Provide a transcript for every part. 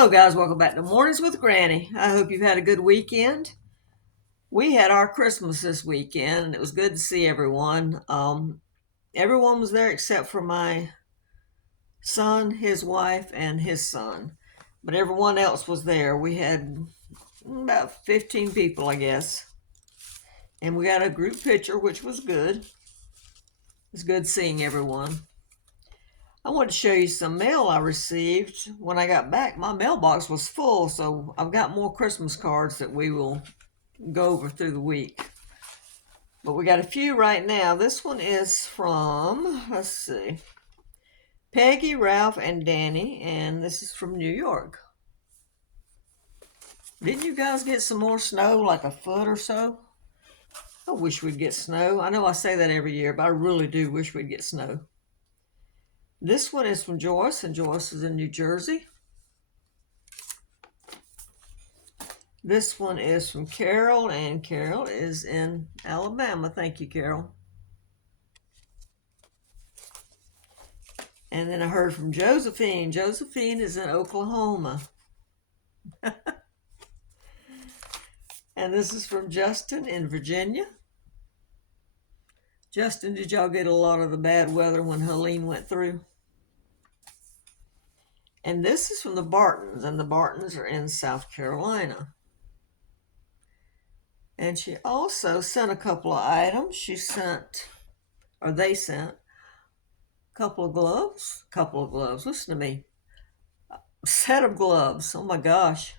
Hello, guys. Welcome back to Mornings with Granny. I hope you've had a good weekend. We had our Christmas this weekend, and it was good to see everyone. Everyone was there except for my son, his wife, and his son. But everyone else was there. We had about 15 people, I guess. And we got a group picture, which was good. It's good seeing everyone. I want to show you some mail I received. When I got back, my mailbox was full, so I've got more Christmas cards that we will go over through the week. But we got a few right now. This one is from, let's see, Peggy, Ralph, and Danny, and this is from New York. Didn't you guys get some more snow, like a foot or so? I wish we'd get snow. I know I say that every year, but I really do wish we'd get snow. This one is from Joyce, and Joyce is in New Jersey. This one is from Carol, and Carol is in Alabama. Thank you, Carol. And then I heard from Josephine. Josephine is in Oklahoma. And this is from Justin in Virginia. Justin, did y'all get a lot of the bad weather when Helene went through? And this is from the Bartons, and the Bartons are in South Carolina. And she also sent a couple of items. They sent a couple of gloves. Listen to me. A set of gloves. Oh my gosh.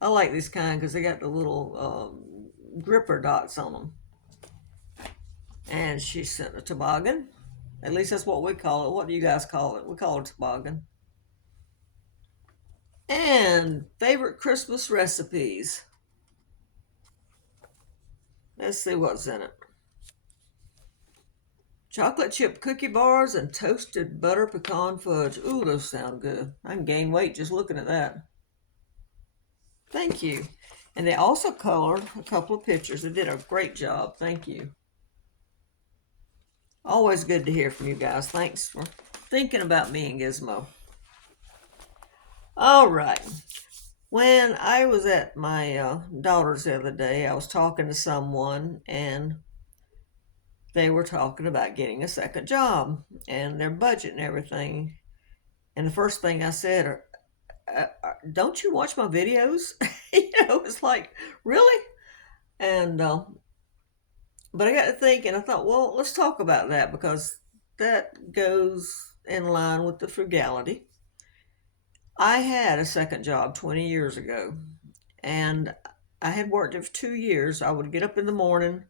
I like this kind because they got the little gripper dots on them. And she sent a toboggan. At least that's what we call it. What do you guys call it? We call it a toboggan. And favorite Christmas recipes. Let's see what's in it. Chocolate chip cookie bars and toasted butter pecan fudge. Ooh, those sound good. I can gain weight just looking at that. Thank you. And they also colored a couple of pictures. They did a great job. Thank you. Always good to hear from you guys. Thanks for thinking about me and Gizmo. All right. When I was at my daughter's the other day, I was talking to someone, and they were talking about getting a second job and their budget and everything. And the first thing I said, don't you watch my videos? It's like, really? And but I got to thinking, I thought, well, let's talk about that because that goes in line with the frugality. I had a second job 20 years ago, and I had worked it for 2 years. I would get up in the morning,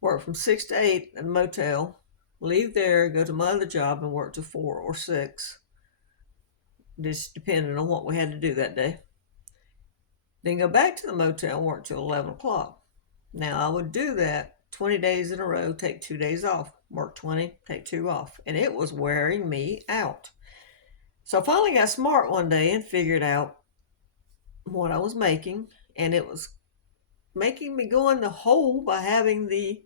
work from 6 to 8 at a motel, leave there, go to my other job, and work to 4 or 6, just depending on what we had to do that day. Then go back to the motel and work till 11 o'clock. Now, I would do that 20 days in a row, take 2 days off, work 20, take 2 off. And it was wearing me out. So I finally got smart one day and figured out what I was making. And it was making me go in the hole by having the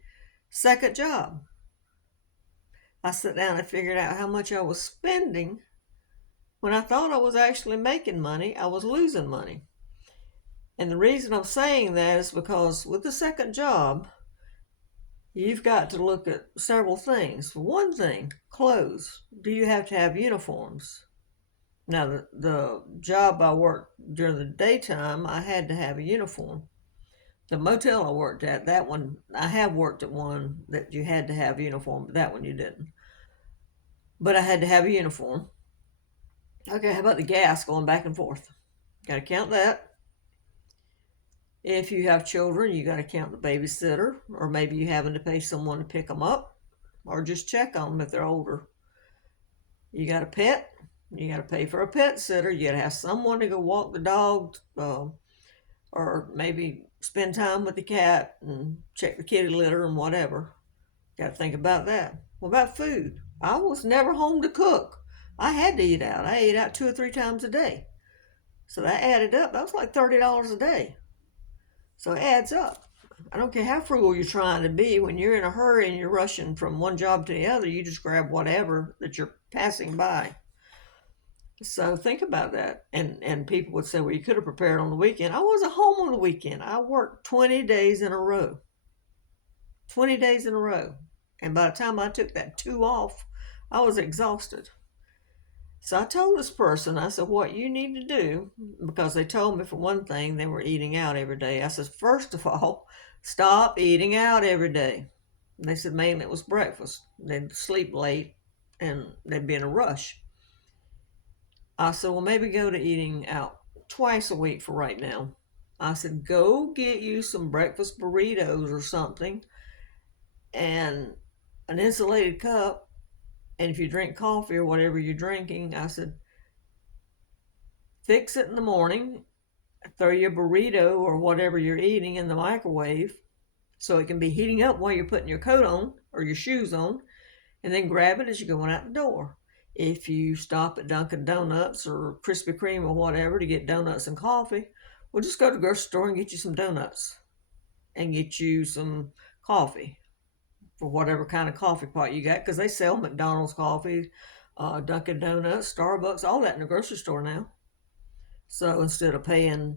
second job. I sat down and figured out how much I was spending. When I thought I was actually making money, I was losing money. And the reason I'm saying that is because with the second job, you've got to look at several things. For one thing, clothes. Do you have to have uniforms? Now, the job I worked during the daytime, I had to have a uniform. The motel I worked at, that one, I have worked at one that you had to have a uniform, but that one you didn't. But I had to have a uniform. Okay, how about the gas going back and forth? Got to count that. If you have children, you got to count the babysitter, or maybe you having to pay someone to pick them up, or just check on them if they're older. You got a pet, you got to pay for a pet sitter. You got to have someone to go walk the dog, or maybe spend time with the cat and check the kitty litter and whatever. Got to think about that. What about food? I was never home to cook. I had to eat out. I ate out 2 or 3 times a day. So that added up. That was like $30 a day. So it adds up. I don't care how frugal you're trying to be. When you're in a hurry and you're rushing from one job to the other, you just grab whatever that you're passing by. So think about that. And people would say, well, you could have prepared on the weekend. I wasn't home on the weekend. I worked 20 days in a row. 20 days in a row. And by the time I took that two off, I was exhausted. So I told this person, I said, what you need to do, because they told me for one thing, they were eating out every day. I said, first of all, stop eating out every day. And they said mainly it was breakfast. They'd sleep late and they'd be in a rush. I said, well, maybe go to eating out twice a week for right now. I said, go get you some breakfast burritos or something and an insulated cup. And if you drink coffee or whatever you're drinking, I said, fix it in the morning, throw your burrito or whatever you're eating in the microwave so it can be heating up while you're putting your coat on or your shoes on, and then grab it as you're going out the door. If you stop at Dunkin' Donuts or Krispy Kreme or whatever to get donuts and coffee, well, just go to the grocery store and get you some donuts and get you some coffee for whatever kind of coffee pot you got, because they sell McDonald's coffee, Dunkin' Donuts, Starbucks, all that in the grocery store now. So instead of paying,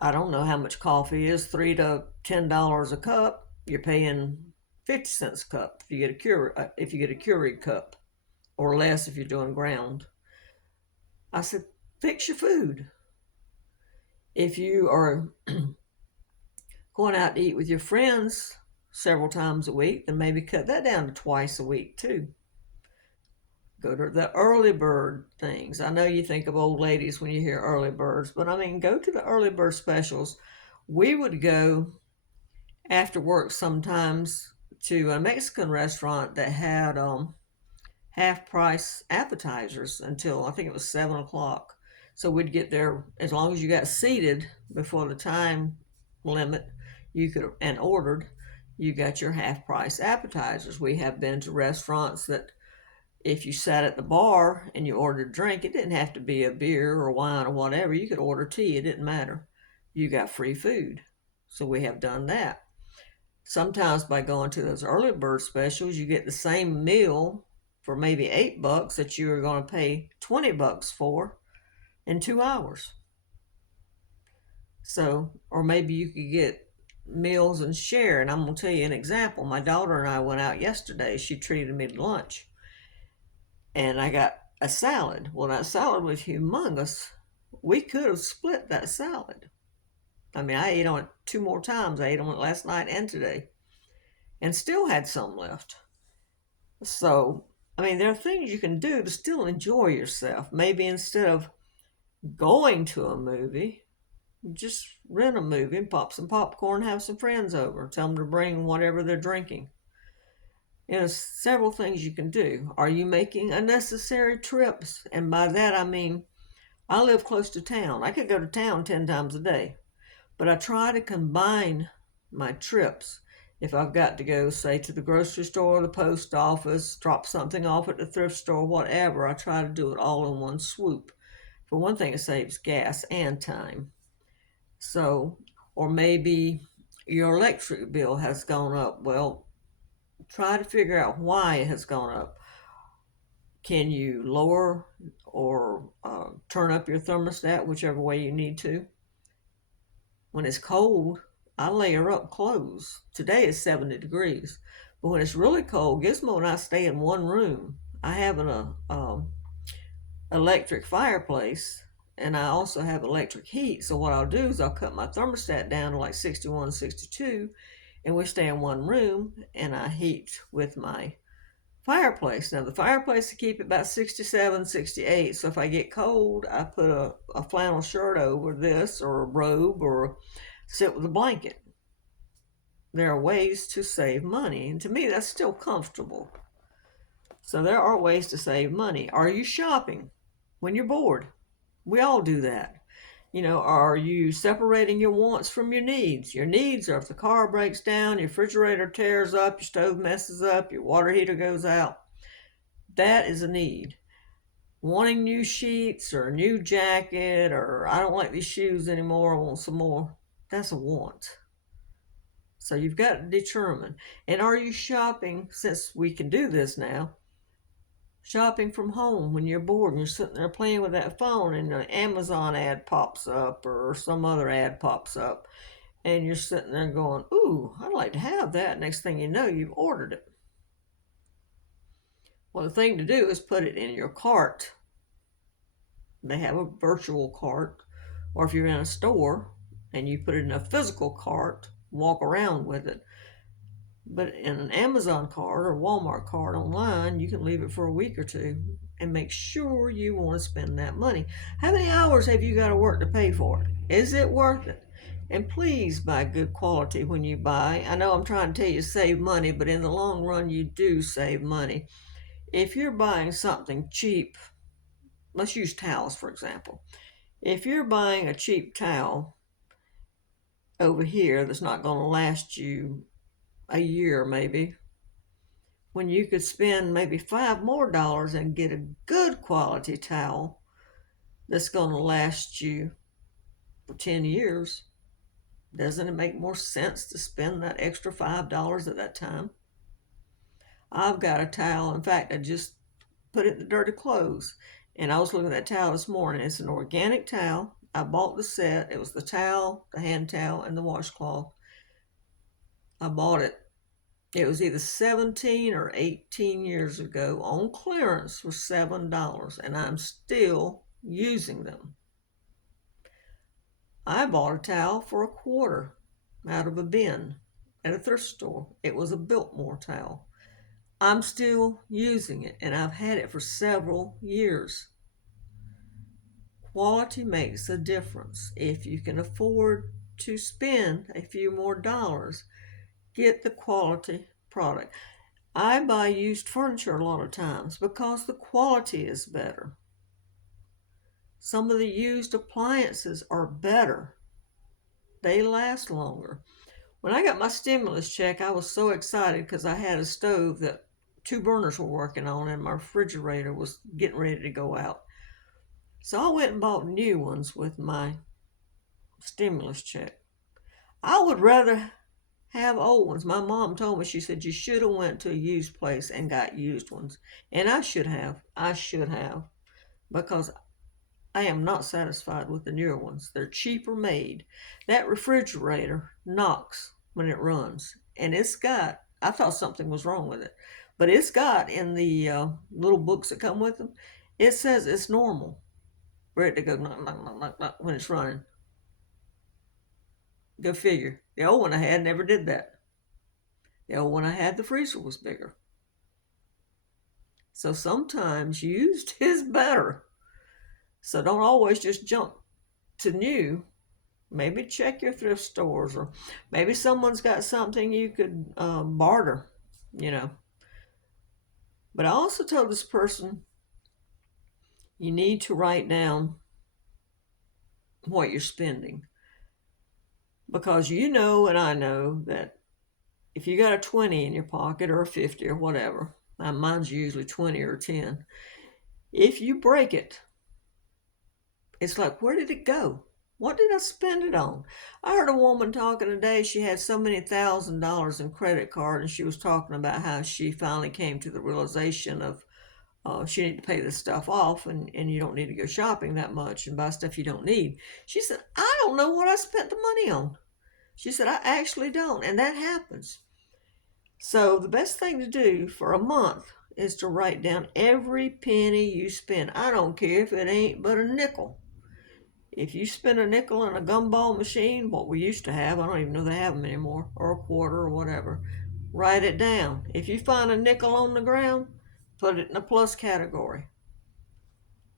I don't know how much coffee is, $3 to $10 a cup, you're paying 50 cents a cup if you get a Keurig cup, or less if you're doing ground. I said, fix your food. If you are going out to eat with your friends several times a week, then maybe cut that down to twice a week too. Go to the early bird things. I know you think of old ladies when you hear early birds, but I mean, go to the early bird specials. We would go after work sometimes to a Mexican restaurant that had half price appetizers until I think it was 7 o'clock. So we'd get there as long as you got seated before the time limit you could and ordered, you got your half price appetizers. We have been to restaurants that if you sat at the bar and you ordered a drink, it didn't have to be a beer or wine or whatever. You could order tea, it didn't matter. You got free food. So we have done that. Sometimes by going to those early bird specials, you get the same meal for maybe $8 that you are going to pay $20 for in 2 hours. So, or maybe you could get meals and share. And I'm going to tell you an example. My daughter and I went out yesterday. She treated me to lunch. And I got a salad. Well, that salad was humongous. We could have split that salad. I mean, I ate on it two more times. I ate on it last night and today, and still had some left. So, I mean, there are things you can do to still enjoy yourself. Maybe instead of going to a movie, just rent a movie and pop some popcorn, have some friends over, tell them to bring whatever they're drinking. Several things you can do. Are you making unnecessary trips? And by that I mean, I live close to town. I could go to town 10 times a day, but I try to combine my trips. If I've got to go, say, to the grocery store, the post office, drop something off at the thrift store, whatever, I try to do it all in one swoop. For one thing, it saves gas and time. So, or maybe your electric bill has gone up. Well, try to figure out why it has gone up. Can you lower or turn up your thermostat, whichever way you need to? When it's cold, I layer up clothes. Today it's 70 degrees. But when it's really cold, Gizmo and I stay in one room. I have an electric fireplace, and I also have electric heat. So what I'll do is I'll cut my thermostat down to like 61, 62, and we stay in one room, and I heat with my fireplace. Now the fireplace to keep it about 67, 68. So if I get cold, I put a flannel shirt over this, or a robe, or sit with a blanket. There are ways to save money, and to me that's still comfortable. So there are ways to save money. Are you shopping when you're bored? We all do that. Are you separating your wants from your needs? Your needs are if the car breaks down, your refrigerator tears up, your stove messes up, your water heater goes out. That is a need. Wanting new sheets or a new jacket, or I don't like these shoes anymore, I want some more. That's a want. So you've got to determine. And are you shopping, since we can do this now, Shopping from home when you're bored and you're sitting there playing with that phone and an Amazon ad pops up or some other ad pops up and you're sitting there going, ooh, I'd like to have that. Next thing you know, you've ordered it. Well, the thing to do is put it in your cart. They have a virtual cart, or if you're in a store and you put it in a physical cart, walk around with it. But in an Amazon cart or Walmart cart online, you can leave it for a week or two and make sure you want to spend that money. How many hours have you got to work to pay for it? Is it worth it? And please buy good quality when you buy. I know I'm trying to tell you save money, but in the long run, you do save money. If you're buying something cheap, let's use towels for example. If you're buying a cheap towel over here that's not going to last you a year maybe, when you could spend maybe $5 more and get a good quality towel that's going to last you for 10 years, doesn't it make more sense to spend that extra $5 at that time? I've got a towel. In fact, I just put it in the dirty clothes. And I was looking at that towel this morning. It's an organic towel. I bought the set. It was the towel, the hand towel, and the washcloth. I bought it. It was either 17 or 18 years ago on clearance for $7, and I'm still using them. I bought a towel for $1 out of a bin at a thrift store. It was a Biltmore towel. I'm still using it, and I've had it for several years. Quality makes a difference. If you can afford to spend a few more dollars, get the quality product. I buy used furniture a lot of times because the quality is better. Some of the used appliances are better. They last longer. When I got my stimulus check, I was so excited because I had a stove that 2 burners were working on and my refrigerator was getting ready to go out. So I went and bought new ones with my stimulus check. I would rather have old ones. My mom told me, she said, you should have went to a used place and got used ones. And I should have. Because I am not satisfied with the newer ones. They're cheaper made. That refrigerator knocks when it runs. And I thought something was wrong with it. But it's got in the little books that come with them, it says it's normal for it to go knock, knock, knock, knock, knock when it's running. Go figure. The old one I had never did that. The old one I had, the freezer was bigger. So sometimes used is better. So don't always just jump to new. Maybe check your thrift stores, or maybe someone's got something you could barter, you know. But I also told this person, you need to write down what you're spending. Because you know and I know that if you got a 20 in your pocket or a 50 or whatever, mine's usually 20 or 10, if you break it, it's like, where did it go? What did I spend it on? I heard a woman talking today. She had so many $1,000s in credit card, and she was talking about how she finally came to the realization of she needed to pay this stuff off, and you don't need to go shopping that much and buy stuff you don't need. She said, I don't know what I spent the money on. She said, I actually don't, and that happens. So the best thing to do for a month is to write down every penny you spend. I don't care if it ain't but a nickel. If you spend a nickel in a gumball machine, what we used to have, I don't even know they have them anymore, or a quarter or whatever, write it down. If you find a nickel on the ground, put it in a plus category.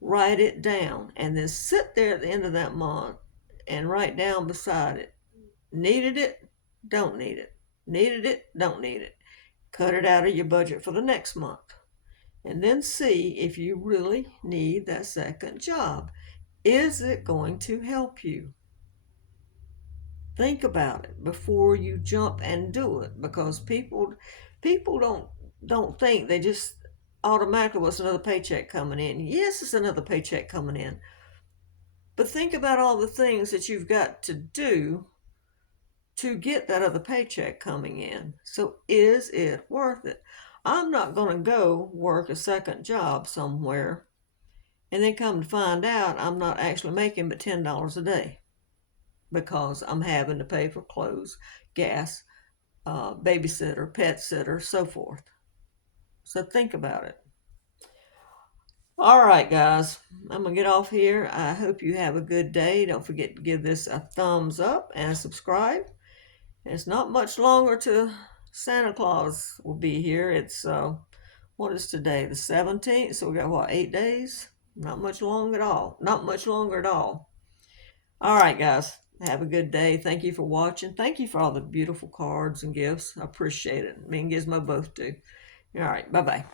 Write it down, and then sit there at the end of that month and write down beside it, needed it, don't need it, needed it, don't need it. Cut it out of your budget for the next month. And then see if you really need that second job. Is it going to help you? Think about it before you jump and do it, because people don't think, they just automatically, what's another paycheck coming in? Yes, it's another paycheck coming in. But think about all the things that you've got to do to get that other paycheck coming in. So is it worth it? I'm not going to go work a second job somewhere and then come to find out I'm not actually making but $10 a day because I'm having to pay for clothes, gas, babysitter, pet sitter, so forth. So think about it. All right, guys, I'm going to get off here. I hope you have a good day. Don't forget to give this a thumbs up and subscribe. It's not much longer to Santa Claus will be here. It's, what is today? The 17th? So we got, what, 8 days? Not much long at all. Not much longer at all. All right, guys. Have a good day. Thank you for watching. Thank you for all the beautiful cards and gifts. I appreciate it. Me and Gizmo both do. All right. Bye-bye.